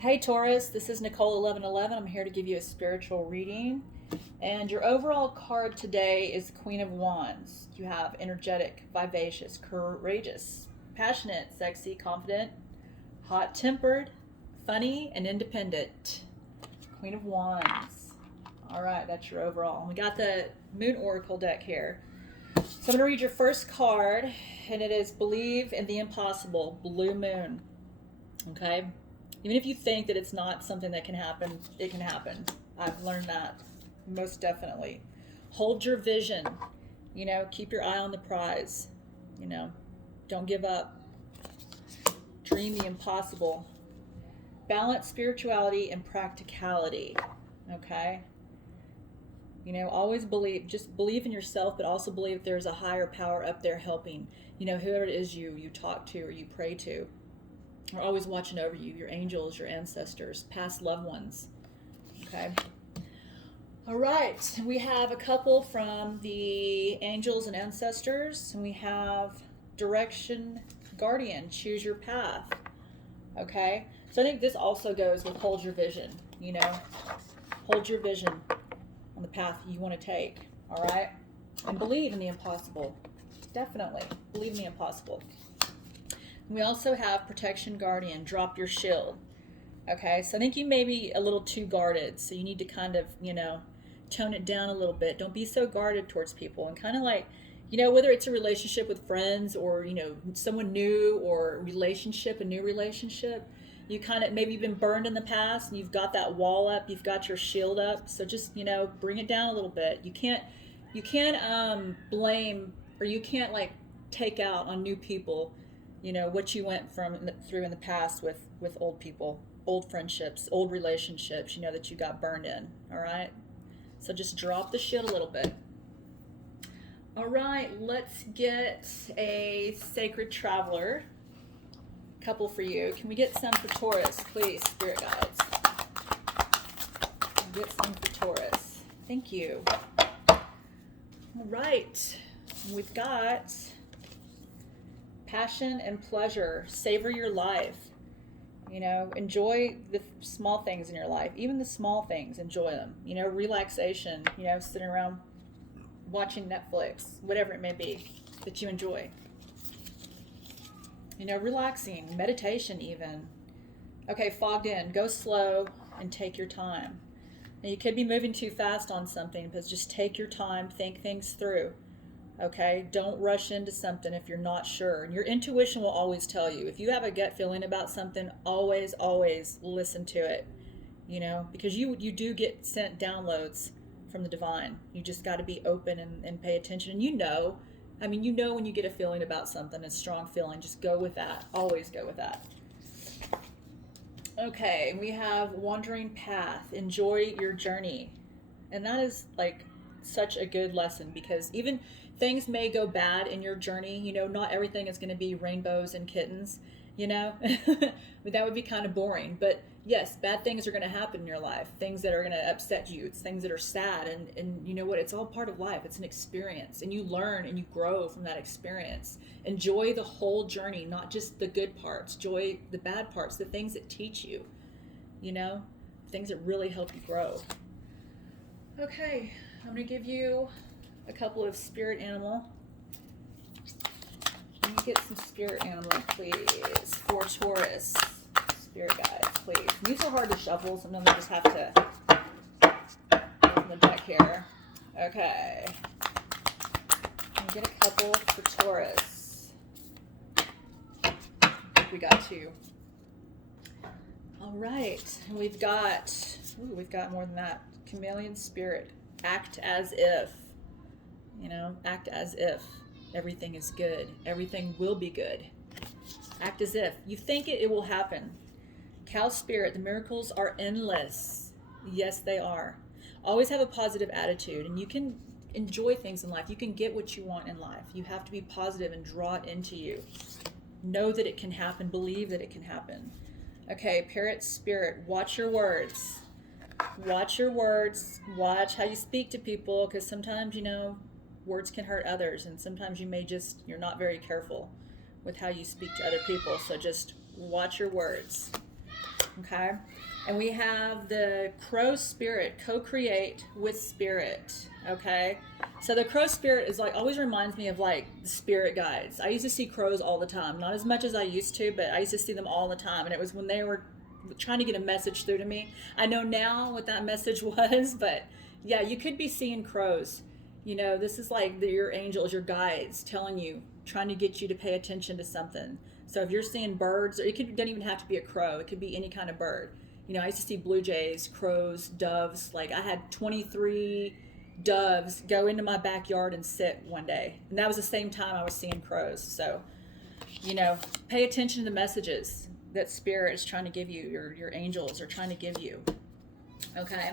Hey Taurus, this is Nicole 1111. I'm here to give you a spiritual reading. And your overall card today is Queen of Wands. You have energetic, vivacious, courageous, passionate, sexy, confident, hot-tempered, funny, and independent. Queen of Wands. All right, that's your overall. We got the Moon Oracle deck here. So I'm going to read your first card, and it is Believe in the Impossible, Blue Moon. Okay? Even if you think that it's not something that can happen, it can happen. I've learned that most definitely. Hold your vision. Keep your eye on the prize. Don't give up. Dream the impossible. Balance spirituality and practicality. Okay? Always just believe in yourself, but also believe there's a higher power up there helping. Whoever it is you talk to or you pray to. Are always watching over you, your angels, your ancestors, past loved ones. Okay. All right. We have a couple from the angels and ancestors, and we have direction guardian, choose your path. Okay. So I think this also goes with hold your vision, hold your vision on the path you want to take. All right. And believe in the impossible. Definitely believe in the impossible. We also have protection guardian, drop your shield. Okay, so I think you may be a little too guarded, so you need to kind of, tone it down a little bit. Don't be so guarded towards people, and kind of like, whether it's a relationship with friends or, someone new, or a new relationship, you kind of, maybe you've been burned in the past and you've got that wall up, you've got your shield up, so just, bring it down a little bit. You can't blame, or you can't like take out on new people what you went through in the past with old people, old friendships, old relationships, that you got burned in. All right. So just drop the shit a little bit. All right. Let's get a sacred traveler couple for you. Can we get some for Taurus, please, spirit guides? Get some for Taurus. Thank you. All right. We've got passion and pleasure. Savor your life. Enjoy the small things in your life. Even the small things, enjoy them. Relaxation, sitting around watching Netflix, whatever it may be that you enjoy. Relaxing, meditation even. Okay, fogged in. Go slow and take your time. Now, you could be moving too fast on something, but just take your time, think things through. Okay, don't rush into something if you're not sure. And your intuition will always tell you. If you have a gut feeling about something, always listen to it. Because you do get sent downloads from the divine. You just got to be open and pay attention. And when you get a feeling about something, a strong feeling, just go with that. Always go with that. Okay, we have wandering path. Enjoy your journey. And that is like such a good lesson, because even things may go bad in your journey. Not everything is going to be rainbows and kittens, that would be kind of boring. But yes, bad things are going to happen in your life, things that are going to upset you. It's things that are sad, and you know what, it's all part of life. It's an experience, and you learn and you grow from that experience. Enjoy the whole journey, not just the good parts. Enjoy the bad parts, the things that teach you, things that really help you grow. Okay, I'm going to give you a couple of spirit animal. Can you get some spirit animal, please, for Taurus? Spirit guides, please. These are hard to shuffle. Sometimes I just have to open the deck here. Okay. Can you get a couple for Taurus? I think we got two. All right. And we've got more than that. Chameleon spirit. Act as if. Act as if everything is good. Everything will be good. Act as if. You think it will happen. Cow spirit, the miracles are endless. Yes, they are. Always have a positive attitude, and you can enjoy things in life. You can get what you want in life. You have to be positive and draw it into you. Know that it can happen. Believe that it can happen. Okay, parrot spirit, watch your words. Watch your words. Watch how you speak to people, because sometimes, words can hurt others, and sometimes you're not very careful with how you speak to other people. So just watch your words. Okay. And we have the crow spirit, co-create with spirit. Okay. So the crow spirit is like, always reminds me of like the spirit guides. I used to see crows all the time. Not as much as I used to, but I used to see them all the time. And it was when they were trying to get a message through to me. I know now what that message was, but yeah, you could be seeing crows. You know, this is like your angels, your guides telling you, trying to get you to pay attention to something. So if you're seeing birds, or doesn't even have to be a crow. It could be any kind of bird. You know, I used to see blue jays, crows, doves. Like I had 23 doves go into my backyard and sit one day. And that was the same time I was seeing crows. So, you know, pay attention to the messages that spirit is trying to give you, your angels are trying to give you. Okay.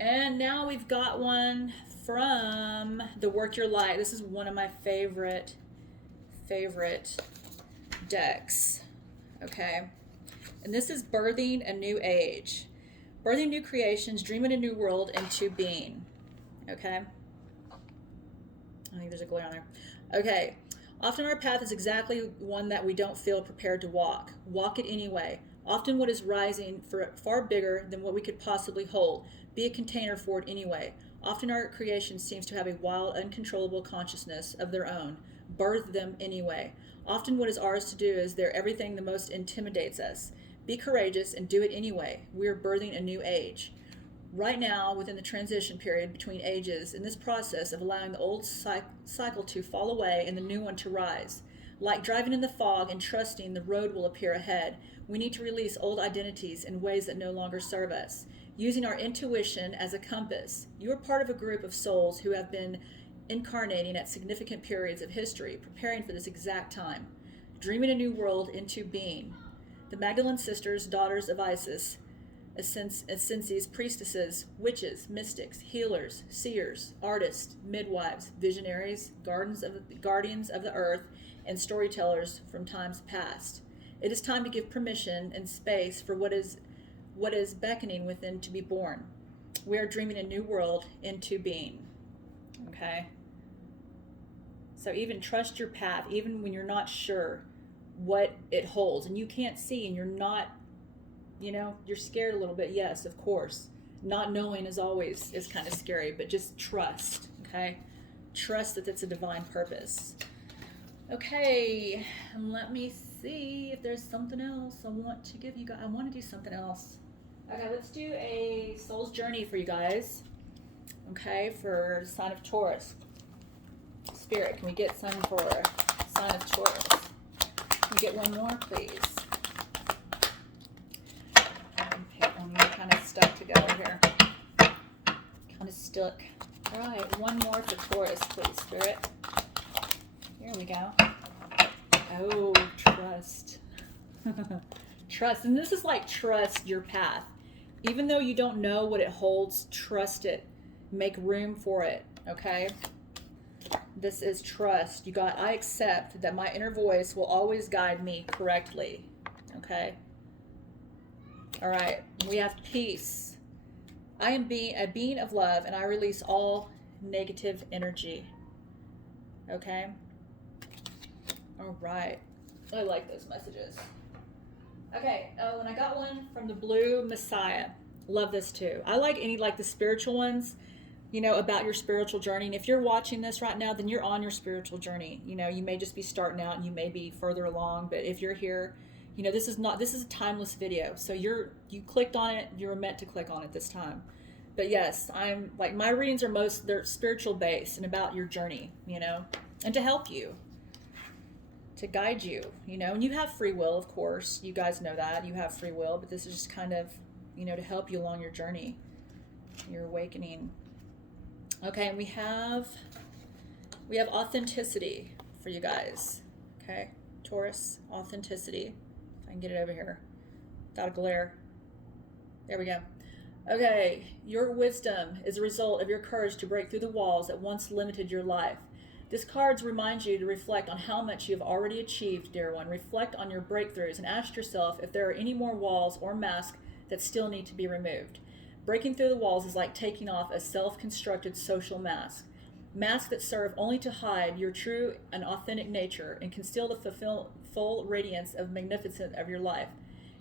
And now we've got one from the Work Your Light. This is one of my favorite decks. Okay. And this is Birthing a New Age. Birthing new creations, dreaming a new world into being. Okay. I think there's a glare on there. Okay. Often our path is exactly one that we don't feel prepared to walk. Walk it anyway. Often what is rising far bigger than what we could possibly hold. Be a container for it anyway. Often our creation seems to have a wild, uncontrollable consciousness of their own. Birth them anyway. Often what is ours to do is they're everything that most intimidates us. Be courageous and do it anyway. We are birthing a new age. Right now, within the transition period between ages, in this process of allowing the old cycle to fall away and the new one to rise. Like driving in the fog and trusting the road will appear ahead, we need to release old identities in ways that no longer serve us. Using our intuition as a compass, you are part of a group of souls who have been incarnating at significant periods of history, preparing for this exact time. Dreaming a new world into being. The Magdalene sisters, daughters of Isis, Ascenses, priestesses, witches, mystics, healers, seers, artists, midwives, visionaries, guardians of the earth, and storytellers from times past. It is time to give permission and space for what is beckoning within to be born. We are dreaming a new world into being. Okay? So even trust your path, even when you're not sure what it holds, and you can't see, and you're not, you know, you're scared a little bit. Yes, of course. Not knowing is kind of scary, but just trust, okay? Trust that it's a divine purpose. Okay, and let me see if there's something else I want to give you guys. I want to do something else. Okay, let's do a soul's journey for you guys. Okay, for sign of Taurus. Spirit, can we get some for sign of Taurus? Can we get one more, please? You're kind of stuck together here. Kind of stuck. All right, one more for Taurus, please, Spirit. Here we go. Oh, trust. Trust. And this is like trust your path. Even though you don't know what it holds, trust it. Make room for it, okay? This is trust. You got, I accept that my inner voice will always guide me correctly, okay? All right, we have peace. I am a being of love, and I release all negative energy. Okay? All right. I like those messages. Okay, oh, and I got one from the Blue Messiah. Love this too. I like the spiritual ones, you know, about your spiritual journey. And if you're watching this right now, then you're on your spiritual journey. You know, you may just be starting out and you may be further along, but if you're here, you know, this is a timeless video. So you clicked on it, you were meant to click on it this time. But yes, I'm like, my readings are they're spiritual based and about your journey, you know, and to help you, to guide you, you know, and you have free will, of course. You guys know that you have free will, but this is just kind of, you know, to help you along your journey, your awakening. Okay. And we have authenticity for you guys. Okay. Taurus, authenticity. If I can get it over here without a glare. There we go. Okay, your wisdom is a result of your courage to break through the walls that once limited your life. This card reminds you to reflect on how much you have already achieved, dear one. Reflect on your breakthroughs and ask yourself if there are any more walls or masks that still need to be removed. Breaking through the walls is like taking off a self-constructed social mask. Masks that serve only to hide your true and authentic nature and conceal the full radiance of magnificence of your life.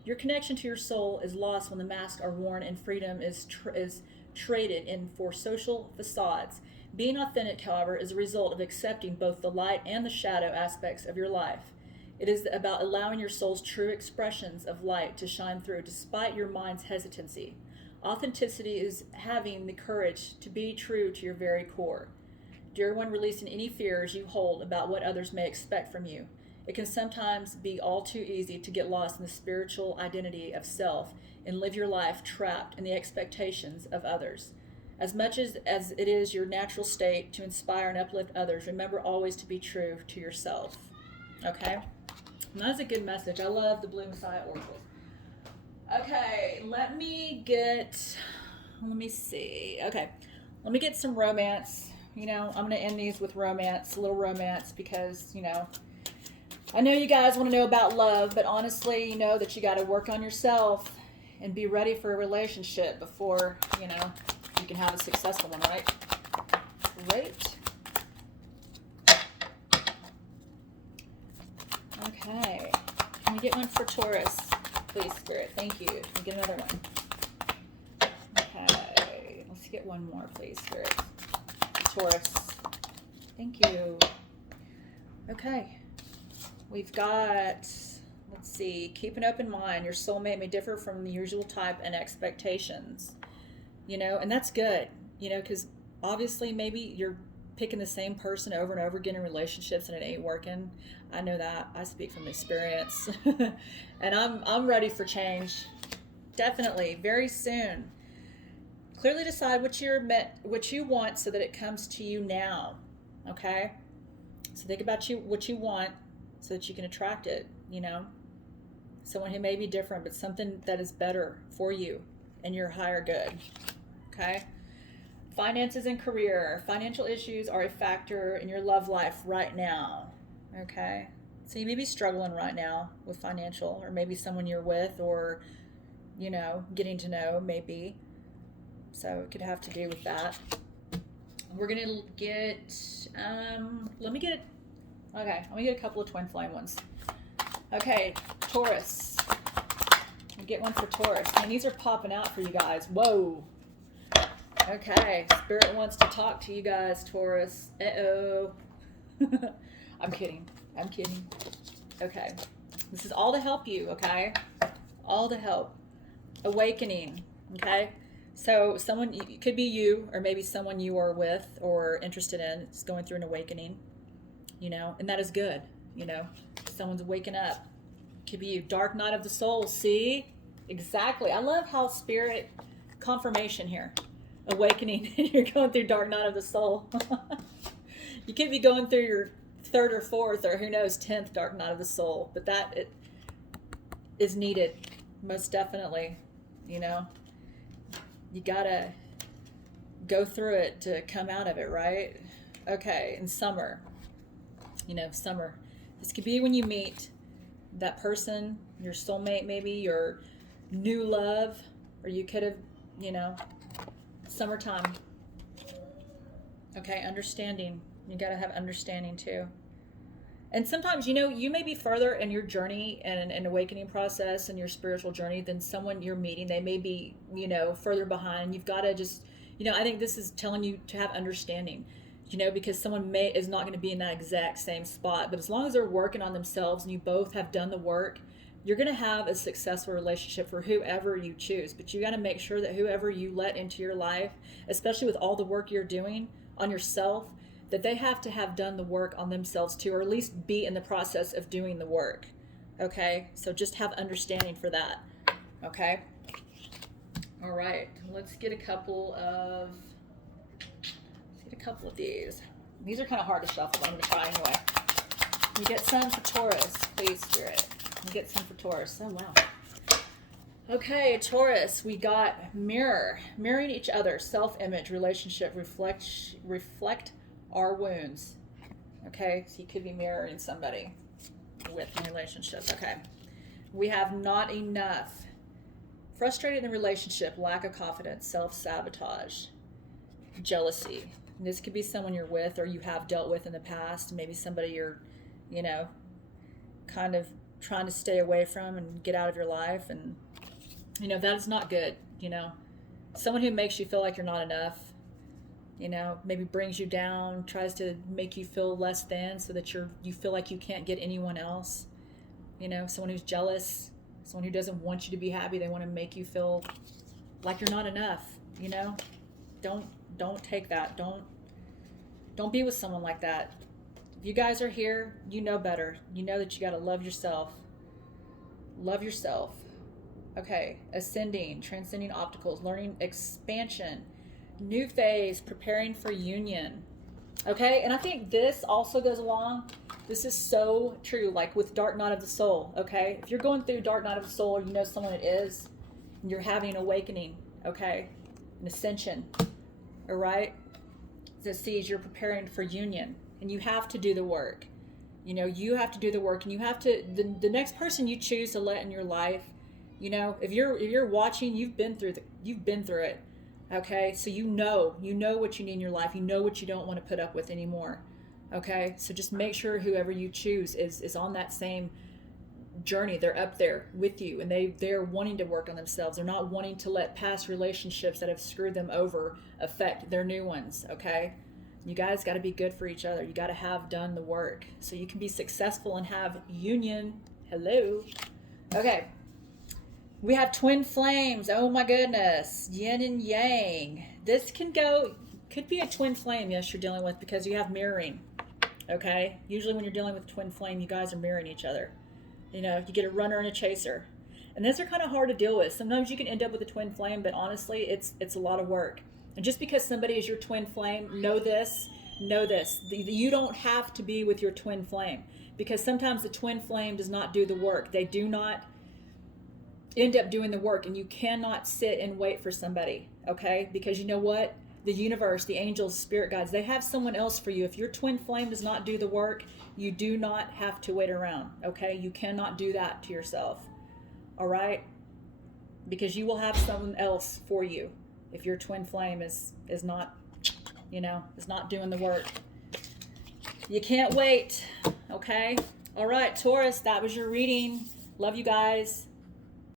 Your connection to your soul is lost when the masks are worn and freedom is traded in for social facades. Being authentic, however, is a result of accepting both the light and the shadow aspects of your life. It is about allowing your soul's true expressions of light to shine through despite your mind's hesitancy. Authenticity is having the courage to be true to your very core. Dear one, releasing any fears you hold about what others may expect from you. It can sometimes be all too easy to get lost in the spiritual identity of self and live your life trapped in the expectations of others. As much as it is your natural state to inspire and uplift others, remember always to be true to yourself. Okay? And that's a good message. I love the Blue Messiah Oracle. Okay, let me see. Okay, let me get some romance. You know, I'm going to end these with romance, a little romance, because, you know, I know you guys want to know about love, but honestly, you know that you got to work on yourself and be ready for a relationship before, you know, you can have a successful one, right? Great. Okay. Can we get one for Taurus? Please, Spirit. Thank you. Can we get another one? Okay. Let's get one more, please, Spirit. Taurus. Thank you. Okay. We've got, let's see, keep an open mind. Your soulmate may differ from the usual type and expectations. You know, and that's good, you know, because obviously maybe you're picking the same person over and over again in relationships and it ain't working. I know that. I speak from experience. And I'm ready for change. Definitely. Very soon. Clearly decide what you want so that it comes to you now. Okay? So think about what you want so that you can attract it, you know? Someone who may be different, but something that is better for you and your higher good. Okay? Finances and career. Financial issues are a factor in your love life right now. Okay? So you may be struggling right now with financial, or maybe someone you're with, or, you know, getting to know, maybe. So it could have to do with that. We're going to get, let me get a couple of twin flame ones. Okay, Taurus. I'll get one for Taurus. And these are popping out for you guys. Whoa. Okay, Spirit wants to talk to you guys, Taurus. Uh-oh. I'm kidding. Okay. This is all to help you, okay? All to help. Awakening, okay? So someone, it could be you, or maybe someone you are with or interested in is going through an awakening, you know, and that is good, you know. Someone's waking up. Could be you. Dark night of the soul, see? Exactly. I love how Spirit, confirmation here. Awakening, and you're going through dark night of the soul. You could be going through your third or fourth, or who knows, 10th dark night of the soul, but that it is needed, most definitely. You know, you gotta go through it to come out of it, right? Okay, and summer, you know, summer. This could be when you meet that person, your soulmate, maybe your new love, or you could have, you know, summertime. Okay, understanding. You got to have understanding too. And sometimes, you know, you may be further in your journey and an awakening process and your spiritual journey than someone you're meeting. They may be, you know, further behind. You've got to just, you know, I think this is telling you to have understanding, you know, because someone is not going to be in that exact same spot. But as long as they're working on themselves and you both have done the work, you're going to have a successful relationship for whoever you choose. But you got to make sure that whoever you let into your life, especially with all the work you're doing on yourself, that they have to have done the work on themselves too, or at least be in the process of doing the work. Okay? So just have understanding for that. Okay? All right. Let's get a couple of these. These are kind of hard to shuffle, but I'm going to try anyway. You get some for Taurus, please, Spirit. You get some for Taurus. Oh, wow. Okay, Taurus, we got mirroring each other, self-image, relationship, reflect our wounds. Okay, so you could be mirroring somebody with a relationship. Okay, we have not enough, frustrated in the relationship, lack of confidence, self-sabotage, jealousy. And this could be someone you're with or you have dealt with in the past, maybe somebody you're, you know, kind of trying to stay away from and get out of your life. And, you know, that is not good. You know, someone who makes you feel like you're not enough, you know, maybe brings you down, tries to make you feel less than so that you feel like you can't get anyone else. You know, someone who's jealous, someone who doesn't want you to be happy. They want to make you feel like you're not enough. You know, don't take that. Don't be with someone like that. If you guys are here, you know better. You know that you got to love yourself. Love yourself. Okay, ascending, transcending obstacles, learning expansion, new phase, preparing for union. Okay, and I think this also goes along. This is so true, like with Dark Night of the Soul. Okay, if you're going through Dark Night of the Soul, or you know someone that is, and you're having an awakening, okay, an ascension, all right, that sees you're preparing for union, and you have to do the work. You know, you have to do the work, and you have to, the next person you choose to let in your life, you know, if you're watching, you've been through it. Okay, so you know what you need in your life. You know what you don't want to put up with anymore. Okay, so just make sure whoever you choose is on that same journey. They're up there with you, and they're wanting to work on themselves. They're not wanting to let past relationships that have screwed them over affect their new ones. Okay, you guys got to be good for each other. You got to have done the work so you can be successful and have union. Hello. Okay. We have twin flames. Oh my goodness. Yin and yang. This could be a twin flame, yes, you're dealing with, because you have mirroring. Okay? Usually when you're dealing with twin flame, you guys are mirroring each other. You know, you get a runner and a chaser. And those are kind of hard to deal with. Sometimes you can end up with a twin flame, but honestly, it's a lot of work. And just because somebody is your twin flame, know this. You don't have to be with your twin flame, because sometimes the twin flame does not do the work. They do not end up doing the work, and you cannot sit and wait for somebody, okay? Because you know what? The universe, the angels, spirit guides, they have someone else for you. If your twin flame does not do the work, you do not have to wait around, okay? You cannot do that to yourself, all right? Because you will have someone else for you if your twin flame is not, you know, is not doing the work. You can't wait, okay? All right, Taurus, that was your reading. Love you guys.